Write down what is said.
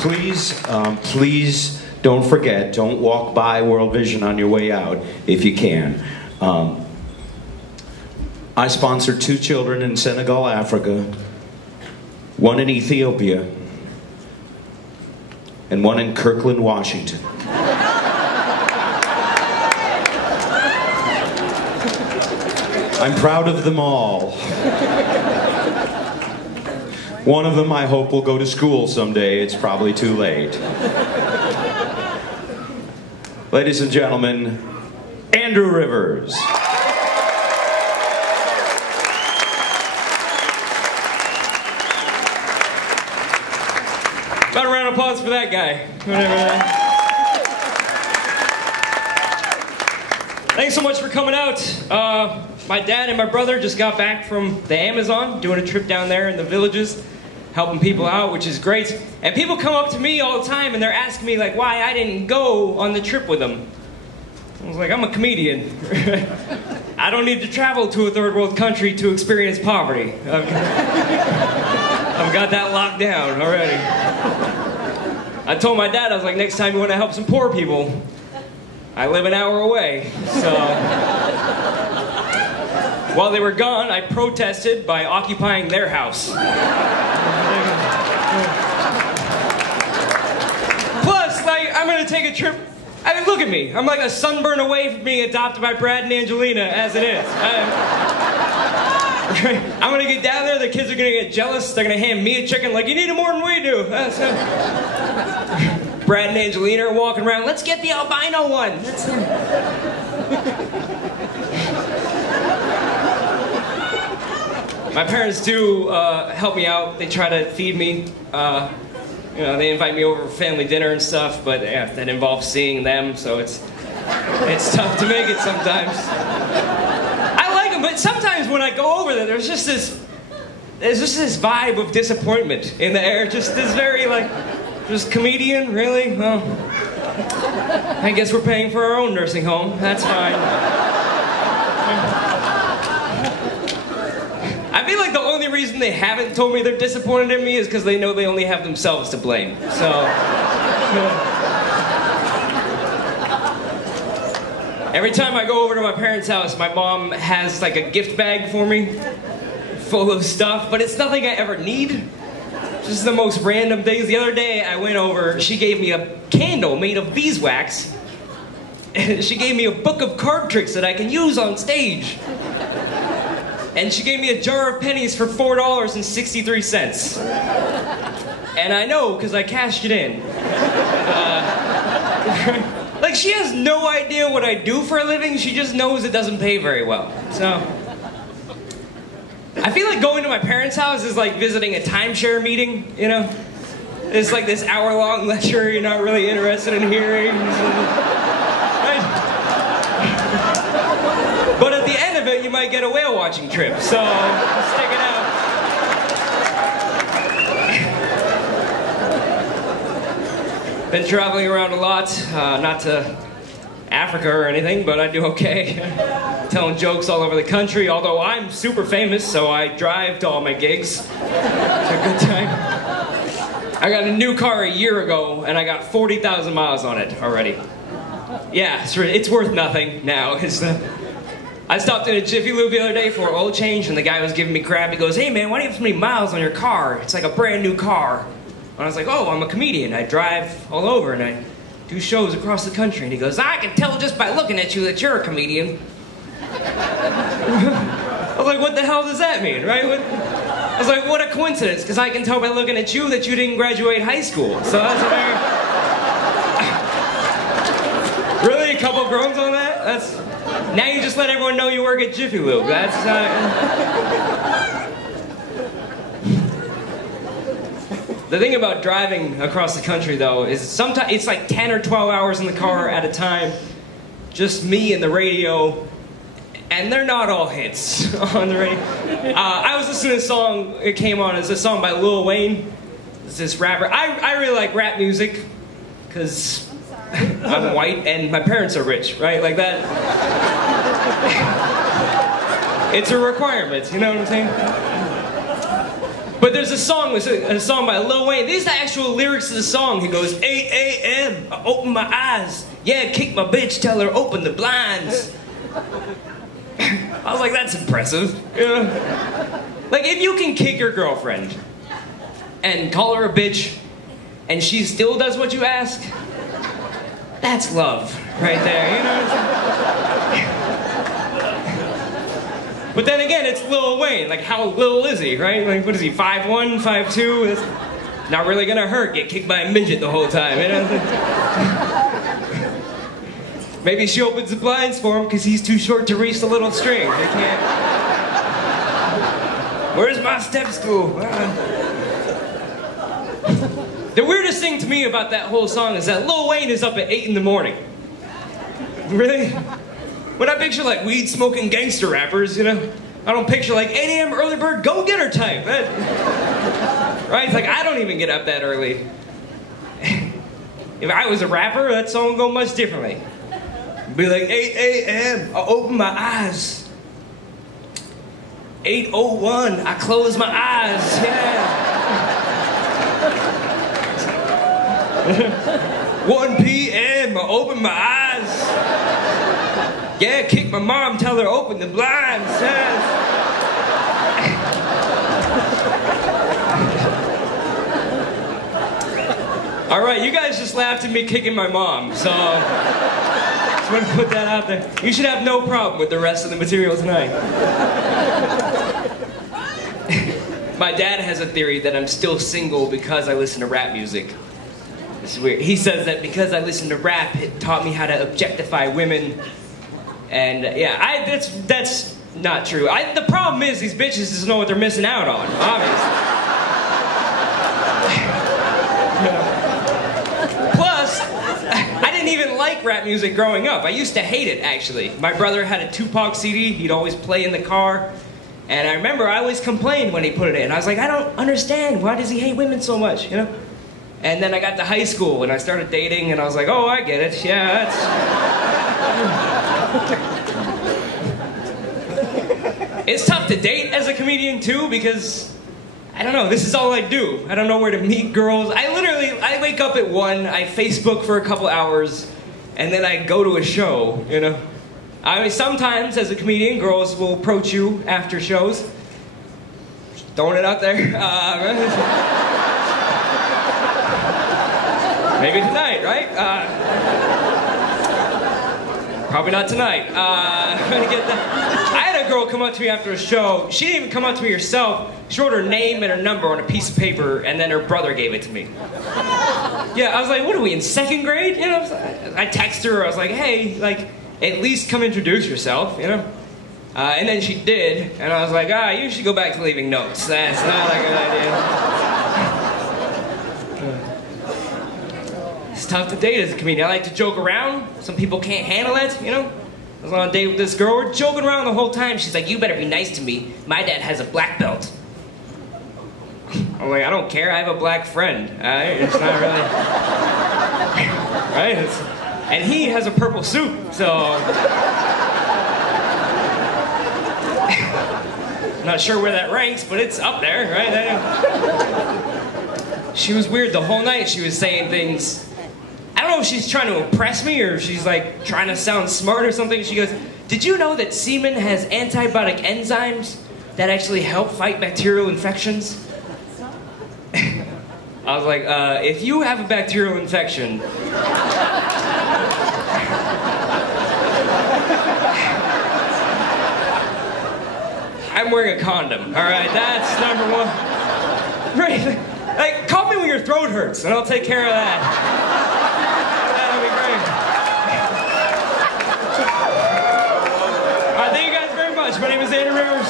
Please don't forget, don't walk by World Vision on your way out if you can. I sponsored 2 children in Senegal, Africa, 1 in Ethiopia, and 1 in Kirkland, Washington. I'm proud of them all. One of them I hope will go to school someday. It's probably too late. Ladies and gentlemen, Andrew Rivers. Got a round of applause for that guy. Thanks so much for coming out. My dad and my brother just got back from the Amazon, doing a trip down there in the villages, helping people out, which is great. And people come up to me all the time and they're asking me like why I didn't go on the trip with them. I was like, I'm a comedian. I don't need to travel to a third world country to experience poverty. I've got that locked down already. I told my dad, I was like, next time you want to help some poor people, I live an hour away, so. While they were gone, I protested by occupying their house. Plus, like, I'm gonna take a trip. I mean, look at me. I'm like a sunburn away from being adopted by Brad and Angelina as it is. I'm gonna get down there, the kids are gonna get jealous, they're gonna hand me a chicken like, you need it more than we do. Brad and Angelina are walking around, let's get the albino one. My parents do help me out. They try to feed me. You know, they invite me over for family dinner and stuff, but yeah, that involves seeing them, so it's tough to make it sometimes. I like them, but sometimes when I go over there, there's just this vibe of disappointment in the air. Just this very like, just comedian, really? Well, I guess we're paying for our own nursing home. That's fine. I feel like the only reason they haven't told me they're disappointed in me is because they know they only have themselves to blame. So. Every time I go over to my parents' house, my mom has like a gift bag for me, full of stuff, but it's nothing I ever need. Just the most random things. The other day I went over, she gave me a candle made of beeswax, and she gave me a book of card tricks that I can use on stage. And she gave me a jar of pennies for $4.63. And I know, because I cashed it in. Like, she has no idea what I do for a living, she just knows it doesn't pay very well. So, I feel like going to my parents' house is like visiting a timeshare meeting, you know? It's like this hour-long lecture you're not really interested in hearing. But at the end of it, you might get a whale watching trip, so stick it out. Been traveling around a lot, not to Africa or anything, but I do okay. Telling jokes all over the country, although I'm super famous, so I drive to all my gigs. It's a good time. I got a new car a year ago, and I got 40,000 miles on it already. Yeah, it's worth nothing now. I stopped in a Jiffy Lube the other day for oil change, and the guy was giving me crap. He goes, hey man, why do you have so many miles on your car? It's like a brand new car. And I was like, oh, I'm a comedian. I drive all over, and I do shows across the country. And he goes, I can tell just by looking at you that you're a comedian. I was like, what the hell does that mean, right? I was like, what a coincidence, because I can tell by looking at you that you didn't graduate high school. So that's very... Really? A couple groans on that? That's... Now you just let everyone know you work at Jiffy Lube. That's The thing about driving across the country, though, is sometimes it's like 10 or 12 hours in the car at a time. Just me and the radio. And they're not all hits on the radio. I was listening to a song, it came on, it's a song by Lil Wayne. It's this rapper. I really like rap music, because I'm white and my parents are rich, right? Like that. It's a requirement, you know what I'm saying? But there's a song by Lil Wayne. These are the actual lyrics of the song. He goes, 8 a.m., I open my eyes. Yeah, kick my bitch, tell her open the blinds. I was like, that's impressive. You know? Like, if you can kick your girlfriend and call her a bitch and she still does what you ask, that's love right there, you know? But then again, it's Lil Wayne. Like, how little is he, right? Like, what is he, 5'1", 5'2"? It's not really gonna hurt. Get kicked by a midget the whole time, you know? Maybe she opens the blinds for him because he's too short to reach the little string. They can't. Where's my step stool? The weirdest thing to me about that whole song is that Lil Wayne is up at 8 in the morning. Really? When I picture like weed smoking gangster rappers, you know, I don't picture like 8 a.m. early bird go getter type. Right? It's like I don't even get up that early. If I was a rapper, that song would go much differently. It'd be like 8 a.m. I open my eyes. 8:01 I close my eyes. Yeah. 1 p.m. I open my eyes. Yeah, kick my mom, tell her open the blinds. Yes. All right, you guys just laughed at me kicking my mom, so just want to put that out there. You should have no problem with the rest of the material tonight. My dad has a theory that I'm still single because I listen to rap music. It's weird. He says that because I listen to rap, it taught me how to objectify women. And yeah, that's not true. The problem is these bitches just know what they're missing out on, obviously. Plus, I didn't even like rap music growing up. I used to hate it, actually. My brother had a Tupac CD he'd always play in the car. And I remember I always complained when he put it in. I was like, I don't understand. Why does he hate women so much, you know? And then I got to high school and I started dating and I was like, oh, I get it. Yeah, that's... It's tough to date as a comedian too because, I don't know, this is all I do. I don't know where to meet girls. I wake up at 1, I Facebook for a couple hours, and then I go to a show, you know? I mean, sometimes as a comedian, girls will approach you after shows. Just throwing it out there. Maybe tonight, right? Probably not tonight. I'm gonna get that. I had a girl come up to me after a show. She didn't even come up to me herself. She wrote her name and her number on a piece of paper, and then her brother gave it to me. Yeah, I was like, what are we, in 2nd grade? You know, I texted her, I was like, hey, like, at least come introduce yourself, you know? And then she did, and I was like, you should go back to leaving notes. That's not a good idea. It's tough to date as a comedian. I like to joke around. Some people can't handle it, you know? I was on a date with this girl. We're joking around the whole time. She's like, you better be nice to me. My dad has a black belt. I'm like, I don't care. I have a black friend. It's not really... Right? And he has a purple suit, so... I'm not sure where that ranks, but it's up there, right? She was weird the whole night. She was saying things... I don't know if she's trying to impress me or if she's like trying to sound smart or something. She goes, did you know that semen has antibiotic enzymes that actually help fight bacterial infections? I was like, if you have a bacterial infection... I'm wearing a condom, all right? That's number 1. Right, like, call me when your throat hurts and I'll take care of that. That'll be great. All right, thank you guys very much. My name is Andrew Rivers.